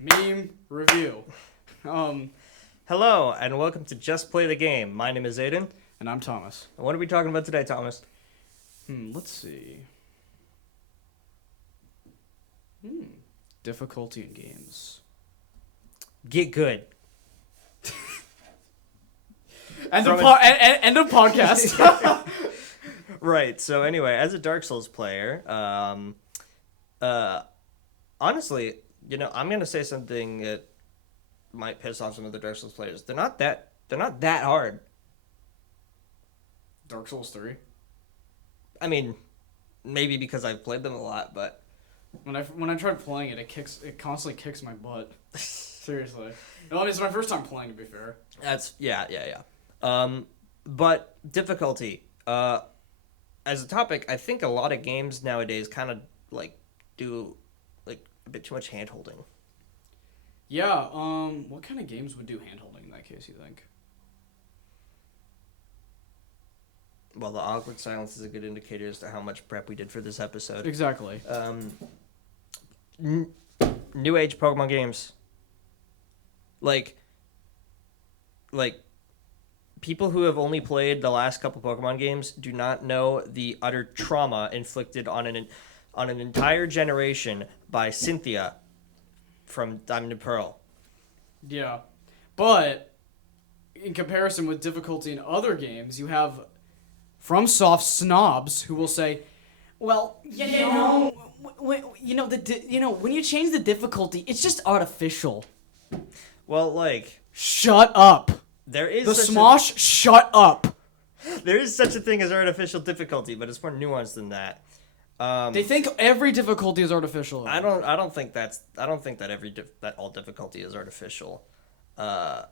Meme review. Hello, and welcome to Just Play the Game. My name is Aidan. And I'm Thomas. And what are we talking about today, Thomas? Let's see. Difficulty in games. Get good. End of podcast. Right, so anyway, as a Dark Souls player, honestly, I'm going to say something that might piss off some of the Dark Souls players. They're not that hard. Dark Souls 3. I mean, maybe because I've played them a lot, but When I tried playing it, it constantly kicks my butt. Seriously. Well, it's my first time playing, to be fair. that's yeah. But difficulty, as a topic, I think a lot of games nowadays kind of do a bit too much hand holding. Yeah, what kind of games would do hand-holding in that case, you think? Well, the awkward silence is a good indicator as to how much prep we did for this episode. Exactly. New age Pokemon games. Like people who have only played the last couple Pokemon games do not know the utter trauma inflicted on an entire generation by Cynthia from Diamond and Pearl. Yeah. But, in comparison with difficulty in other games, you have FromSoft snobs who will say, well, when you change the difficulty, it's just artificial. Well, Shut up. there is Shut up. there is such a thing as artificial difficulty, but it's more nuanced than that. They think every difficulty is artificial. I don't think that all difficulty is artificial. I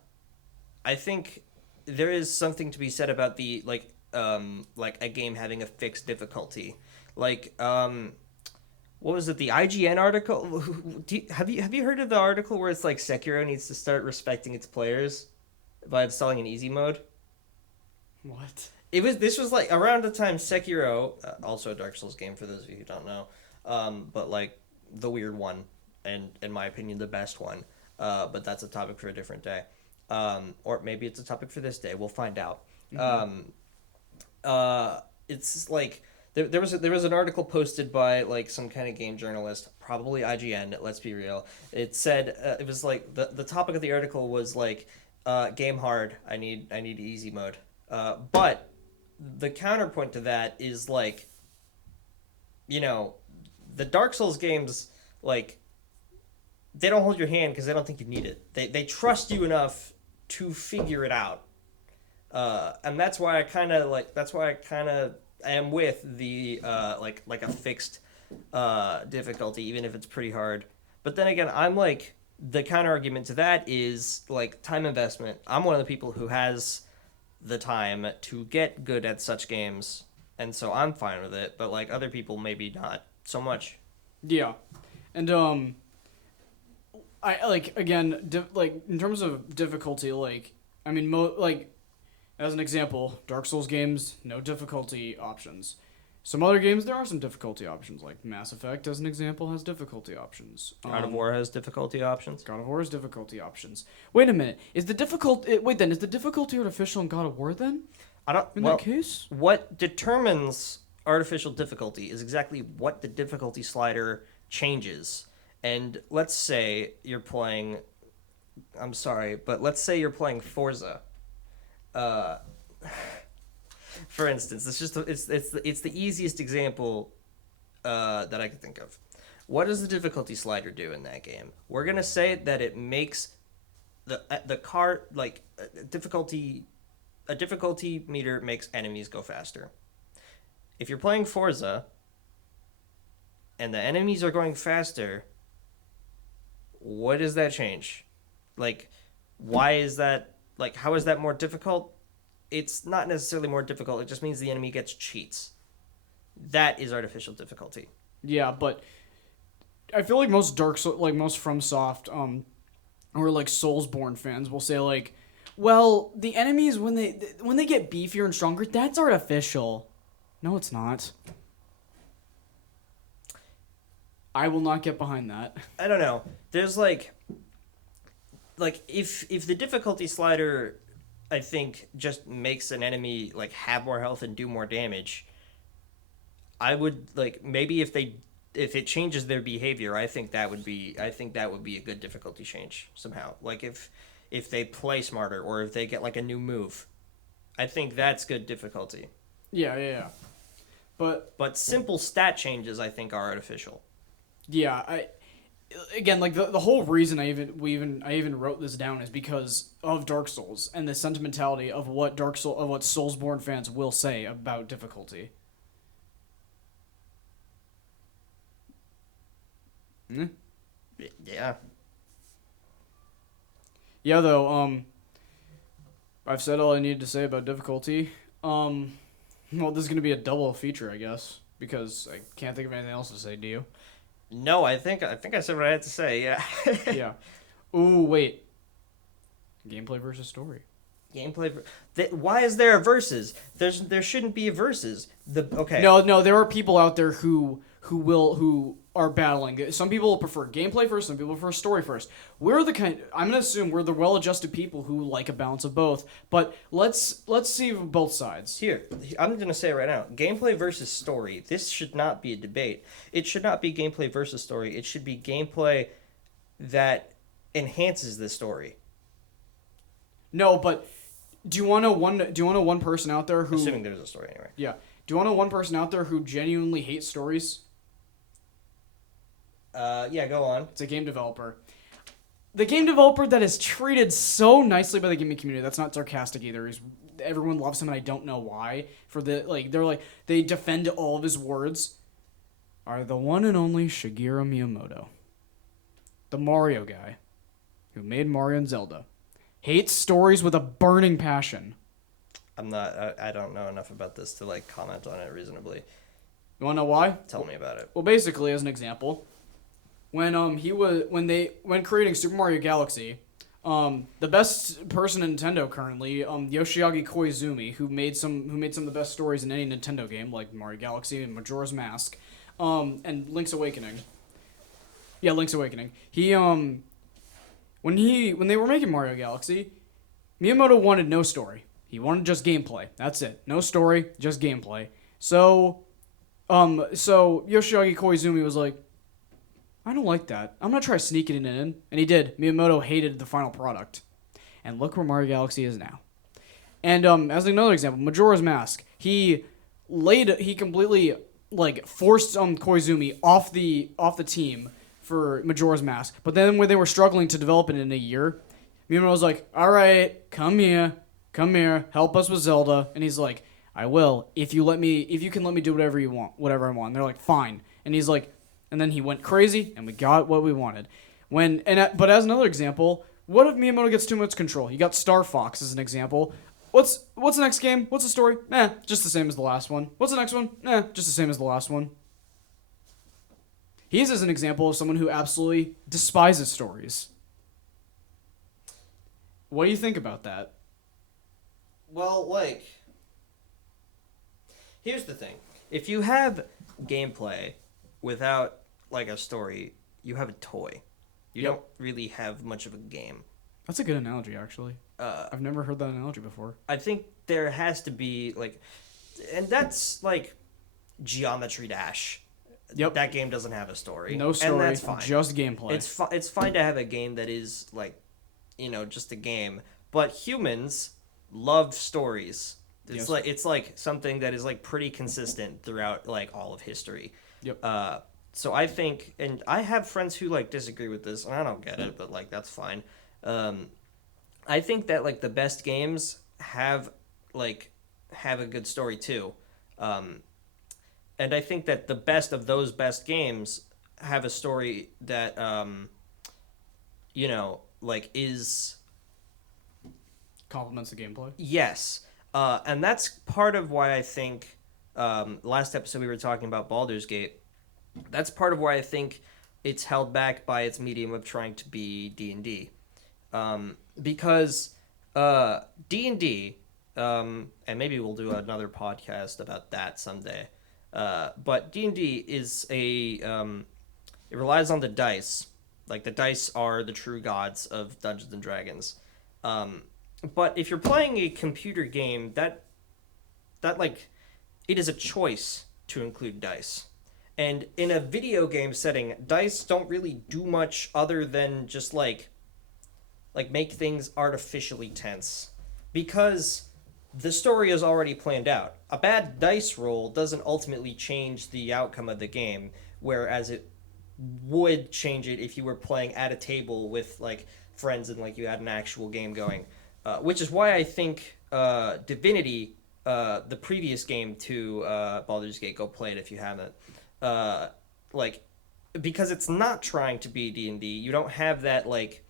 think there is something to be said about the a game having a fixed difficulty. What was it? The IGN article? Have you heard of the article where it's like Sekiro needs to start respecting its players by installing an easy mode? What? This was around the time Sekiro, also a Dark Souls game for those of you who don't know, but the weird one, and in my opinion the best one, but that's a topic for a different day, or maybe it's a topic for this day. We'll find out. Mm-hmm. It's there was an article posted by some kind of game journalist, probably IGN. Let's be real. It said it was the topic of the article was game hard. I need easy mode. But the counterpoint to that is the Dark Souls games, they don't hold your hand because they don't think you need it. They trust you enough to figure it out. And that's why I kind of am with the a fixed difficulty, even if it's pretty hard. But then again, I'm the counter argument to that is time investment. I'm one of the people who has the time to get good at such games, and so I'm fine with it, but other people maybe not so much. Yeah. And I again in terms of difficulty, as an example, Dark Souls games, no difficulty options. Some other games, there are some difficulty options, like Mass Effect, as an example, has difficulty options. God of War has difficulty options. God of War has difficulty options. Wait a minute, is the difficulty artificial in God of War then? That case? What determines artificial difficulty is exactly what the difficulty slider changes. And let's say you're playing, let's say you're playing Forza. For instance, it's the easiest example that I can think of. What does the difficulty slider do in that game? We're gonna say that it makes the car a difficulty meter makes enemies go faster. If you're playing Forza and the enemies are going faster, what does that change? Why is that? How is that more difficult? It's not necessarily more difficult. It just means the enemy gets cheats. That is artificial difficulty. Yeah, but I feel like most most FromSoft or Soulsborne fans will say well, the enemies when they get beefier and stronger, that's artificial. No, it's not. I will not get behind that. I don't know. There's like if the difficulty slider, I think, just makes an enemy like have more health and do more damage, I would like maybe if it changes their behavior, I think that would be a good difficulty change somehow. Like if they play smarter or if they get like a new move, I think that's good difficulty. Yeah. But simple stat changes I think are artificial. yeah, again, like the whole reason I even wrote this down is because of Dark Souls and the sentimentality of what Soulsborne fans will say about difficulty. Yeah. Yeah, though, I've said all I needed to say about difficulty. Well, this is gonna be a double feature, I guess, because I can't think of anything else to say. Do you? No, I think I said what I had to say. Yeah. Yeah. Ooh, wait. Gameplay versus story. Gameplay. Why is there a versus? There shouldn't be a versus. Okay. No, there are people out there who are battling. Some people prefer gameplay first, some people prefer story first. I'm gonna assume we're the well-adjusted people who like a balance of both. But let's see both sides. Here, I'm gonna say it right now. Gameplay versus story. This should not be a debate. It should not be gameplay versus story. It should be gameplay that enhances the story. No, but do you want to know one person out there who? Assuming there's a story anyway. Yeah. Do you want to know one person out there who genuinely hates stories? Yeah, go on. It's a game developer. The game developer that is treated so nicely by the gaming community. That's not sarcastic either. Everyone loves him, and I don't know why. They defend all of his words. Are the one and only Shigeru Miyamoto, the Mario guy, who made Mario and Zelda, hates stories with a burning passion. I don't know enough about this to like comment on it reasonably. You wanna know why? Tell me about it. Well, basically, as an example, when creating Super Mario Galaxy, the best person in Nintendo currently, Yoshiaki Koizumi, who made some of the best stories in any Nintendo game, like Mario Galaxy and Majora's Mask, and Link's Awakening. Yeah, Link's Awakening. He when they were making Mario Galaxy, Miyamoto wanted no story. He wanted just gameplay. That's it. No story, just gameplay. So Yoshiaki Koizumi was like, I don't like that. I'm gonna try sneaking it in, and he did. Miyamoto hated the final product, and look where Mario Galaxy is now. And as another example, Majora's Mask, he completely like forced Koizumi off the team for Majora's Mask. But then when they were struggling to develop it in a year, Miyamoto was like, all right, come here, help us with Zelda. And he's like, I will, if you can let me do whatever I want. And they're like, fine. And he's like, and then he went crazy, and we got what we wanted. But as another example, what if Miyamoto gets too much control? You got Star Fox as an example. What's the next game? What's the story? Just the same as the last one. What's the next one? Just the same as the last one. He's as an example of someone who absolutely despises stories. What do you think about that? Well, like, here's the thing. If you have gameplay without, like, a story, you have a toy. You don't really have much of a game. That's a good analogy, actually. I've never heard that analogy before. I think there has to be, like, and that's, like, Geometry Dash. Yep. That game doesn't have a story. No story, and that's fine. Just gameplay. It's fine to have a game that is, like, just a game. But humans love stories. It's like something that is, like, pretty consistent throughout, like, all of history. Yep. So I think, and I have friends who, like, disagree with this, and I don't get it, but, like, that's fine. I think that, like, the best games have a good story too. And I think that the best of those best games have a story that, like, is... complements the gameplay? Yes. And that's part of why I think, last episode we were talking about Baldur's Gate, that's part of why I think it's held back by its medium of trying to be D&D. Because D&D, and maybe we'll do another podcast about that someday, but D&D is It relies on the dice. Like, the dice are the true gods of Dungeons and Dragons. But if you're playing a computer game, that like, it is a choice to include dice. And in a video game setting, dice don't really do much other than just like make things artificially tense. Because the story is already planned out. A bad dice roll doesn't ultimately change the outcome of the game, whereas it would change it if you were playing at a table with like friends and like you had an actual game going. Which is why I think Divinity, the previous game to Baldur's Gate, go play it if you haven't. Like, because it's not trying to be D&D. You don't have that like.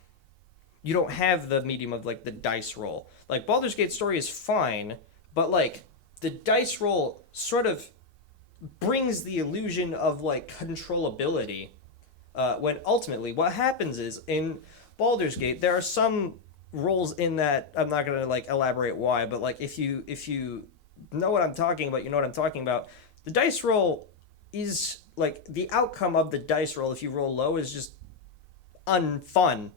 You don't have the medium of like the dice roll. Like, Baldur's Gate story is fine, but like the dice roll sort of brings the illusion of like controllability. When ultimately what happens is in Baldur's Gate there are some rolls in that I'm not gonna like elaborate why, but like if you know what I'm talking about, you know what I'm talking about. The dice roll is like the outcome of the dice roll. If you roll low, is just unfun.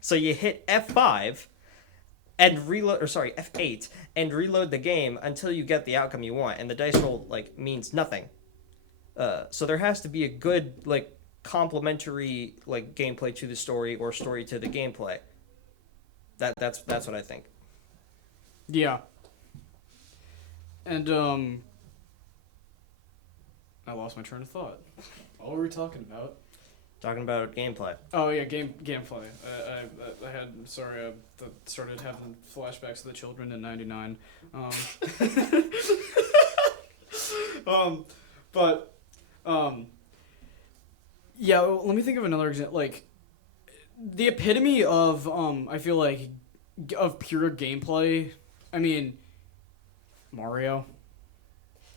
So you hit F5 and reload, or sorry, F8 and reload the game until you get the outcome you want, and the dice roll like means nothing. So there has to be a good like complementary like gameplay to the story or story to the gameplay. That's what I think. Yeah. And I lost my train of thought. What were we talking about? Talking about gameplay. Oh yeah, gameplay. I had started having flashbacks to the children in '99. Yeah. Well, let me think of another example. Like the epitome of I feel like of pure gameplay. I mean, Mario.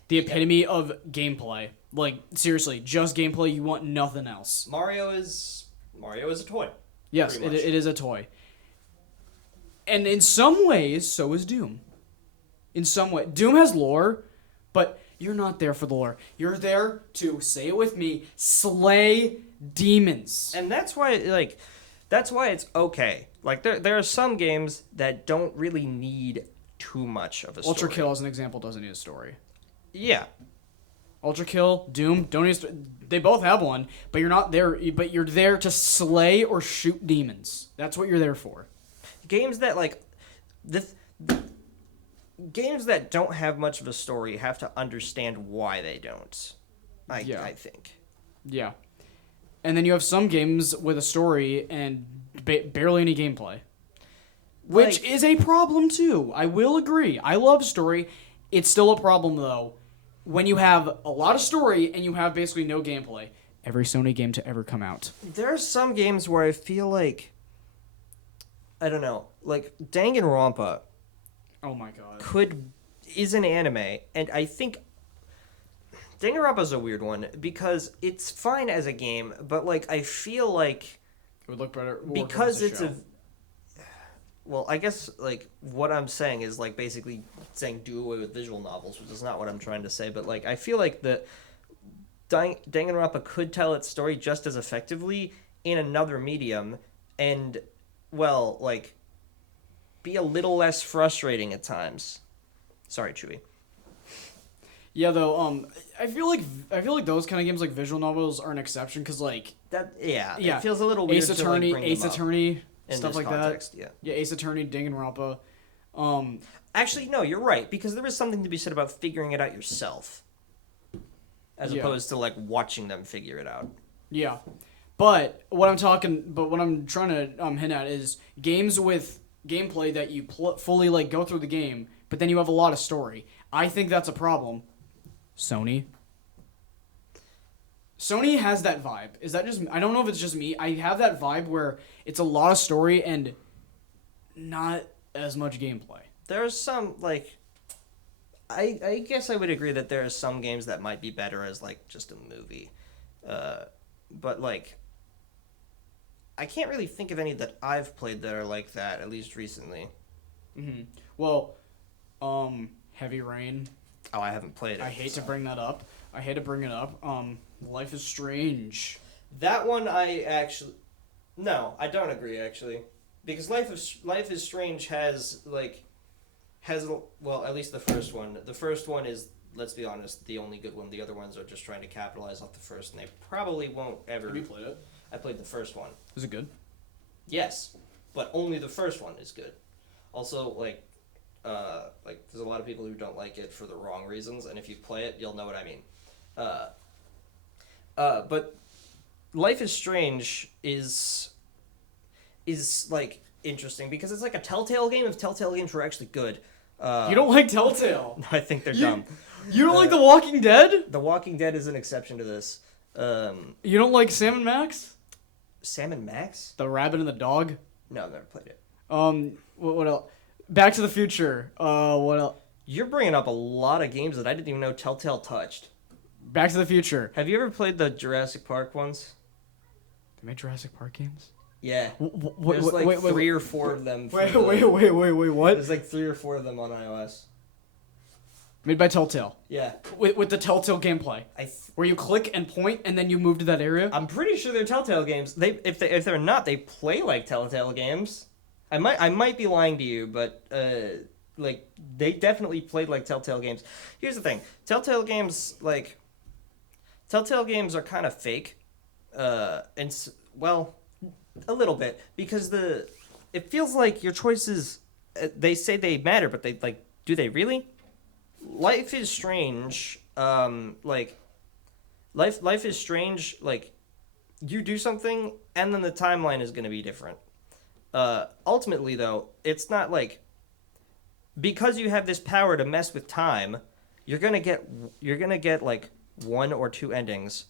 The epitome of gameplay. Like, seriously, just gameplay, you want nothing else. Mario is a toy. Yes, it is a toy. And in some ways, so is Doom. In some way. Doom has lore, but you're not there for the lore. You're there to, say it with me, slay demons. And that's why it's okay. Like, there are some games that don't really need too much of a story. Ultra Kill, as an example, doesn't need a story. Yeah. Ultra Kill, Doom, don't need they both have one, but you're not there. But you're there to slay or shoot demons. That's what you're there for. Games that like games that don't have much of a story have to understand why they don't. I think. Yeah, and then you have some games with a story and barely any gameplay, which is a problem too. I will agree. I love story. It's still a problem though. When you have a lot of story and you have basically no gameplay. Every Sony game to ever come out. There are some games where I feel like, I don't know, like Danganronpa. Oh my god. Is an anime, and I think Danganronpa's a weird one because it's fine as a game, but like I feel like it would look better because it's a. Well, I guess, like, what I'm saying is, like, basically saying do away with visual novels, which is not what I'm trying to say, but, like, I feel like the Danganronpa could tell its story just as effectively in another medium and, well, like, be a little less frustrating at times. Sorry, Chewy. Yeah, though, I feel like those kind of games, like, visual novels are an exception, because, like... Yeah, it feels a little weird Ace Attorney... Stuff like context, that. Yeah, Ace Attorney, Danganronpa. Actually, no, you're right, because there is something to be said about figuring it out yourself, as opposed to like watching them figure it out. Yeah, but what I'm trying to hint at is games with gameplay that you fully like go through the game, but then you have a lot of story. I think that's a problem. Sony has that vibe. Is that just... I don't know if it's just me. I have that vibe where it's a lot of story and not as much gameplay. There's some, like... I guess I would agree that there are some games that might be better as, like, just a movie. But, like... I can't really think of any that I've played that are like that, at least recently. Mm-hmm. Well, Heavy Rain. Oh, I haven't played it. I hate to bring it up. Life is Strange. That one I actually... No, I don't agree, actually. Because Life is Strange has, well, at least the first one. The first one is, let's be honest, the only good one. The other ones are just trying to capitalize off the first, and they probably won't ever... Have you played it? I played the first one. Is it good? Yes, but only the first one is good. Also, there's a lot of people who don't like it for the wrong reasons, and if you play it, you'll know what I mean. But Life is Strange is interesting because it's like a Telltale game if Telltale games were actually good. You don't like Telltale. I think they're dumb. You don't like The Walking Dead? The Walking Dead is an exception to this. You don't like Sam and Max? Sam and Max? The rabbit and the dog? No, I've never played it. What else? Back to the Future. What else? You're bringing up a lot of games that I didn't even know Telltale touched. Back to the Future. Have you ever played the Jurassic Park ones? They made Jurassic Park games? Yeah. There's There's three or four of them. Wait, what? There's like 3 or 4 of them on iOS. Made by Telltale. Yeah. With the Telltale gameplay. Where you click and point and then you move to that area? I'm pretty sure they're Telltale games. If they're not, they play like Telltale games. I might be lying to you, but they definitely played like Telltale games. Here's the thing. Telltale games are kind of fake. Well, a little bit, because it feels like your choices, they say they matter, but do they really? Life is Strange, Life is Strange, you do something, and then the timeline is going to be different. Ultimately, though, it's not because you have this power to mess with time, you're gonna get 1 or 2 endings,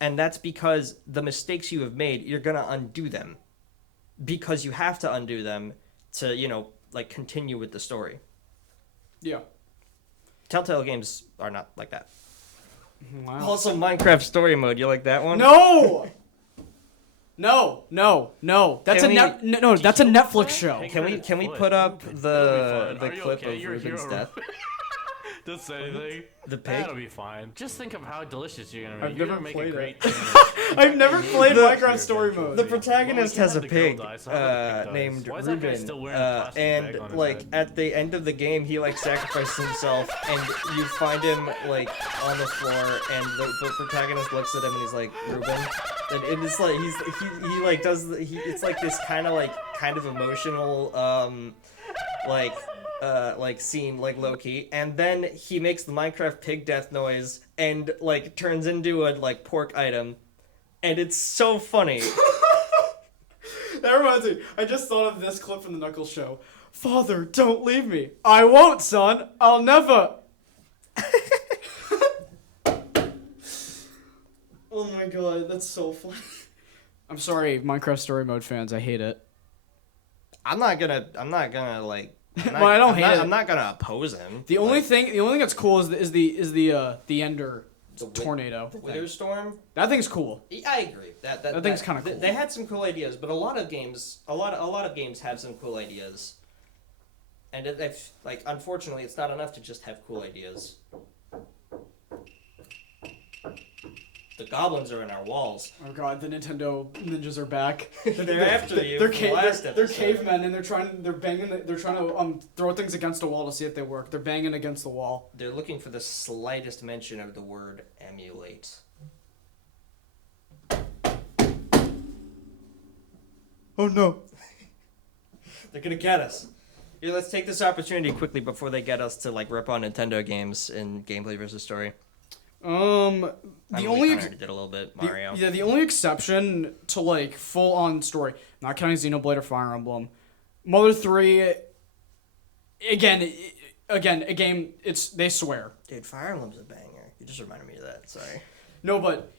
and that's because the mistakes you have made, you're gonna undo them, because you have to undo them to continue with the story. Yeah. Telltale games are not like that. Wow. Also, Minecraft Story Mode. You like that one? No. That's that's a Netflix show. Can we put up the clip of Ruben's death? Just say anything. The pig? That'll be fine. Just think of how delicious you're gonna make. I've You're never gonna make played a great it. I've never played Minecraft Story Mode. The protagonist has a pig named named Why is that guy Ruben, still wearing a plastic bag on his head? at the end of the game, he sacrifices himself, and you find him on the floor, and the protagonist looks at him and he's like, Ruben, and it's it's this kind of emotional scene, low key, and then he makes the Minecraft pig death noise and turns into a pork item, and it's so funny. That reminds me, I just thought of this clip from the Knuckles show. Father, don't leave me. I won't, son. I'll never. Oh my god, that's so funny. I'm sorry, Minecraft Story Mode fans. I hate it. I'm not gonna Well, I don't hate it. I'm not gonna oppose him. The only thing that's cool is the Ender tornado. The Wither Storm. That thing's cool. I agree. That thing's kind of cool. They had some cool ideas, but a lot of games have some cool ideas, and unfortunately, it's not enough to just have cool ideas. The goblins are in our walls. Oh god, the Nintendo ninjas are back. They're after you. They're cavemen, and they're trying to throw things against a wall to see if they work. They're banging against the wall. They're looking for the slightest mention of the word emulate. Oh no. They're gonna get us. Here, let's take this opportunity quickly before they get us to rip on Nintendo games in gameplay versus story. The only did a little bit Mario. The only exception to full on story, not counting Xenoblade or Fire Emblem, Mother 3. Again, a game. They swear. Dude, Fire Emblem's a banger. You just reminded me of that. Sorry. No, but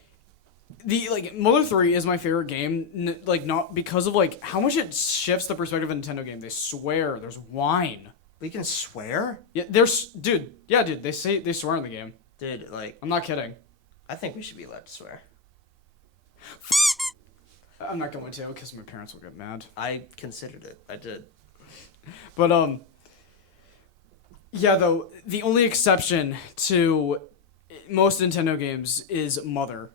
the Mother 3 is my favorite game. Not because of how much it shifts the perspective of a Nintendo game. They swear. There's wine. We can swear? Yeah, dude. Yeah, dude. They say they swear in the game. Dude, I'm not kidding. I think we should be allowed to swear. I'm not going to because my parents will get mad. I considered it. I did. But, yeah, though, the only exception to most Nintendo games is Mother.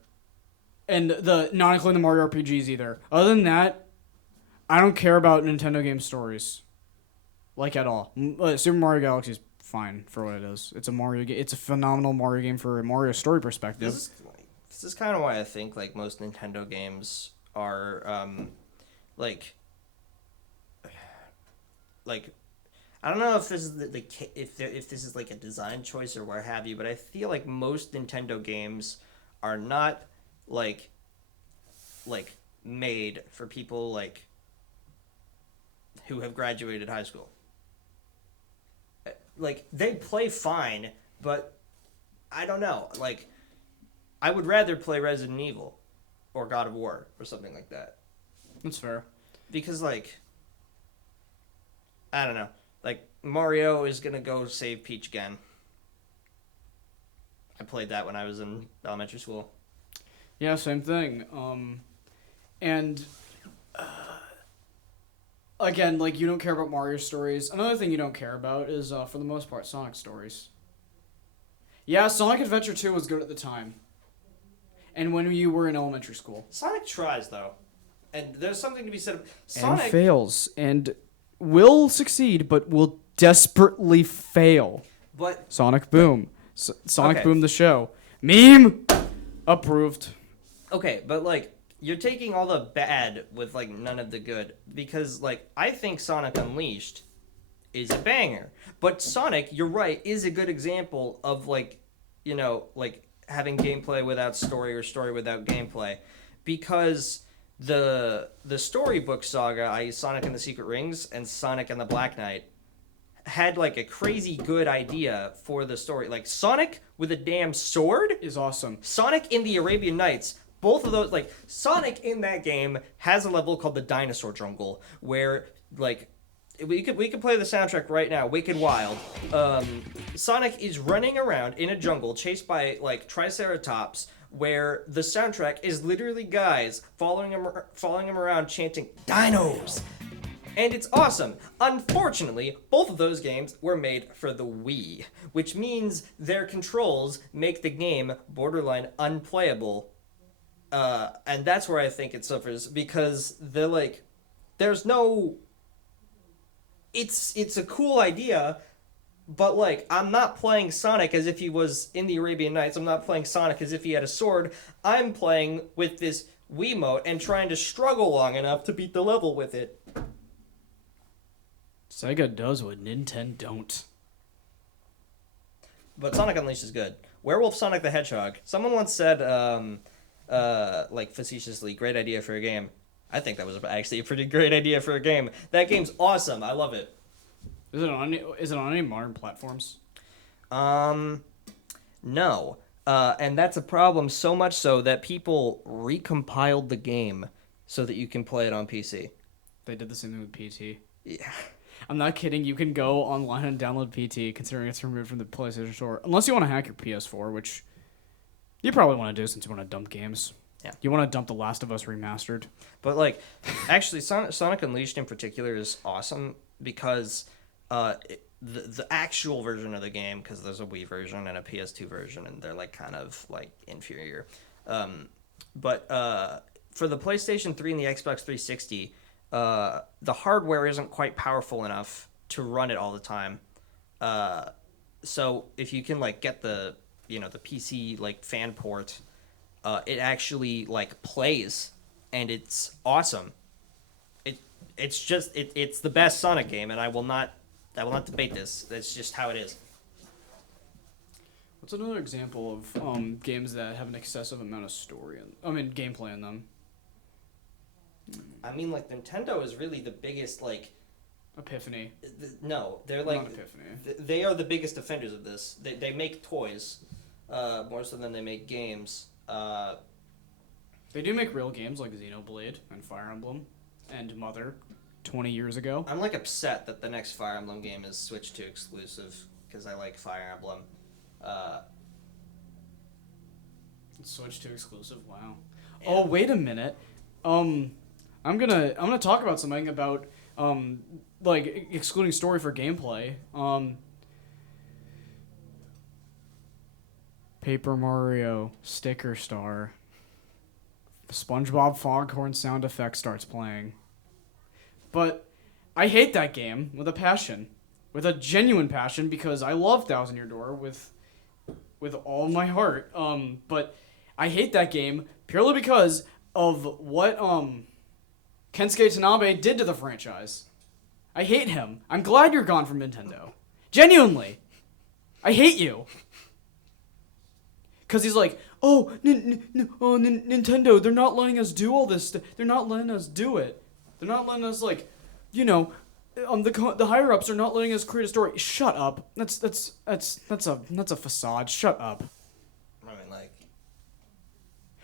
and not including the Mario RPGs either. Other than that, I don't care about Nintendo game stories, like at all. Super Mario Galaxy is fine for what it is. It's a Mario game. It's a phenomenal Mario game for a Mario story perspective. This is kind of why I think like most Nintendo games are like I don't know if this is if this is like a design choice or what have you, but I feel like most Nintendo games are not like made for people like who have graduated high school. Like they play fine, but I don't know. Like I would rather play Resident Evil or God of War or something like that. That's fair. Because like I don't know. Like Mario is gonna go save Peach again. I played that when I was in elementary school. Yeah, same thing. And again, like you don't care about Mario stories. Another thing you don't care about is, for the most part, Sonic stories. Yeah, Sonic Adventure 2 was good at the time. And when you were in elementary school. Sonic tries though, and there's something to be said. Sonic and fails and will succeed, but will desperately fail. But Sonic Boom, Sonic Okay. Boom the show meme approved. okay, but like you're taking all the bad with like none of the good because like I think Sonic Unleashed is a banger, but Sonic, you're right, is a good example of like like having gameplay without story or story without gameplay, because the storybook saga, i.e. Sonic and the Secret Rings and Sonic and the Black Knight, had like a crazy good idea for the story. Like Sonic with a damn sword Is awesome. Sonic in the Arabian Nights, both of those, like Sonic in that game has a level called the Dinosaur Jungle where like we could play the soundtrack right now, Wicked Wild. Sonic is running around in a jungle chased by like Triceratops, where the soundtrack is literally guys following him around chanting dinos. And it's awesome. Unfortunately, both of those games were made for the Wii, which means their controls make the game borderline unplayable. And that's where I think it suffers, because they're like, there's no... It's a cool idea, but like, I'm not playing Sonic as if he was in the Arabian Nights. I'm not playing Sonic as if he had a sword. I'm playing with this Wiimote and trying to struggle long enough to beat the level with it. Sega does what Nintendo don't. But Sonic Unleashed is good. Werewolf Sonic the Hedgehog. Someone once said, like facetiously, great idea for a game. I think that was actually a pretty great idea for a game. That game's awesome. I love it. Is it on any modern platforms? No. And that's a problem, so much so that people recompiled the game so that you can play it on PC. They did the same thing with PT. Yeah. I'm not kidding. You can go online and download PT, considering it's removed from the PlayStation Store. Unless you want to hack your PS4, which you probably want to do since you want to dump games. Yeah. You want to dump The Last of Us Remastered. But, like, actually, Sonic Unleashed in particular is awesome because the actual version of the game, because there's a Wii version and a PS2 version, and they're, like, kind of, like, inferior. But for the PlayStation 3 and the Xbox 360... the hardware isn't quite powerful enough to run it all the time. So if you can like get the the PC like fan port, it actually like plays and it's awesome. It's the best Sonic game, and I will not debate this. That's just how it is. What's another example of games that have an excessive amount of gameplay in them? I mean, like, Nintendo is really the biggest, like... Epiphany. No, they're like... Not Epiphany. They are the biggest offenders of this. They make toys, more so than they make games. They do make real games like Xenoblade and Fire Emblem and Mother 20 years ago. I'm, like, upset that the next Fire Emblem game is switched to exclusive, because I like Fire Emblem. It's switched to exclusive, wow. Oh, wait a minute. I'm gonna talk about something about like excluding story for gameplay. Paper Mario Sticker Star. SpongeBob Foghorn sound effect starts playing. But I hate that game with a passion. With a genuine passion, because I love Thousand Year Door with all my heart. But I hate that game purely because of what Kensuke Tanabe did to the franchise. I hate him. I'm glad you're gone from Nintendo. Genuinely. I hate you. Because he's like, Nintendo, they're not letting us do all this stuff. They're not letting us do it. They're not letting us, like, the higher ups are not letting us create a story. Shut up. That's a facade. Shut up. I mean, like,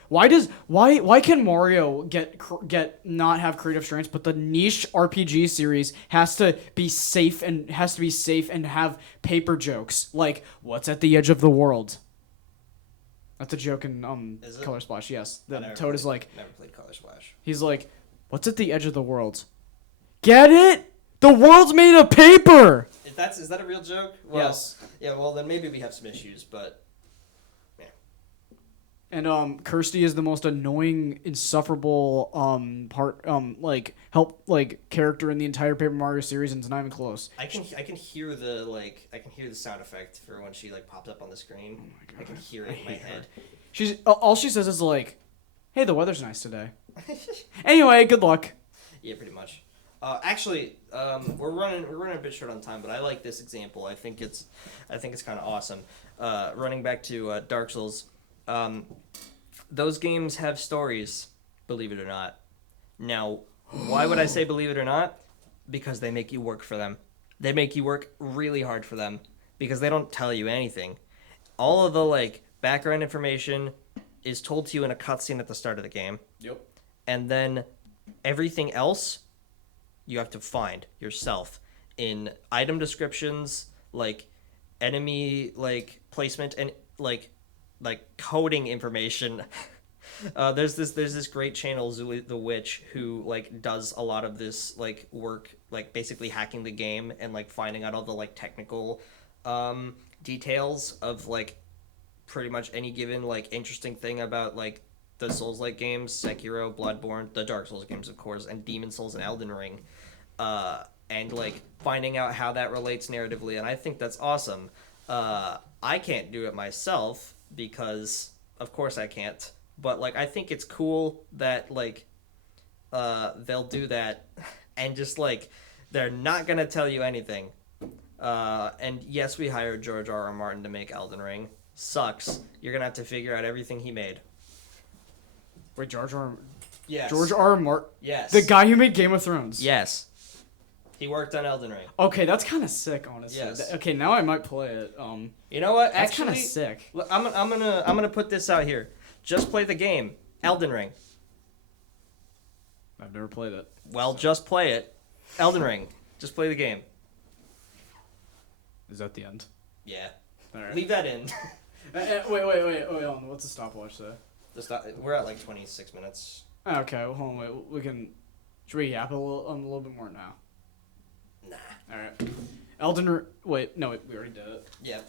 why can Mario get not have creative strengths, but the niche RPG series has to be safe and have paper jokes like what's at the edge of the world. That's a joke in Color Splash. Yes, the Toad is like never played Color Splash. He's like, what's at the edge of the world? Get it? The world's made of paper. Is that a real joke? Well, yes. Yeah. Well, then maybe we have some issues, but yeah. And Kirsty is the most annoying, insufferable character in the entire Paper Mario series, and it's not even close. I can hear the sound effect for when she like popped up on the screen. Oh my God. I can hear it in my head. She's all she says is like, "Hey, the weather's nice today." Anyway, good luck. Yeah, pretty much. Actually, we're running a bit short on time, but I like this example. I think it's kind of awesome. Running back to Dark Souls, those games have stories, believe it or not. Now, why would I say believe it or not? Because they make you work for them. They make you work really hard for them because they don't tell you anything. All of the like background information is told to you in a cutscene at the start of the game. Yep. And then everything else you have to find yourself in item descriptions, like enemy like placement and like coding information. There's this great channel, Zuli the Witch, who like does a lot of this like work, like basically hacking the game and like finding out all the like technical details of like pretty much any given like interesting thing about like the Souls-like games, Sekiro, Bloodborne, the Dark Souls games, of course, and Demon Souls and Elden Ring, and like finding out how that relates narratively, and I think that's awesome. I can't do it myself because, of course, I can't. But like, I think it's cool that like they'll do that, and just like they're not gonna tell you anything. And yes, we hired George R.R. Martin to make Elden Ring. Sucks. You're gonna have to figure out everything he made. Wait, George R. Yes. George R. Martin. Yes. The guy who made Game of Thrones. Yes. He worked on Elden Ring. Okay, that's kind of sick, honestly. Yes. Okay, now I might play it. You know what? That's Actually, kind of sick. I'm gonna put this out here. Just play the game, Elden Ring. I've never played it. Well, just play it, Elden Ring. Just play the game. Is that the end? Yeah. All right. Leave that in. Wait. Hold on. What's the stopwatch say? We're at like 26 minutes. Okay, well, hold on. Wait. We can. Should we yap a little bit more now? Nah. All right. Elden. Wait. No. We already did it. Yep.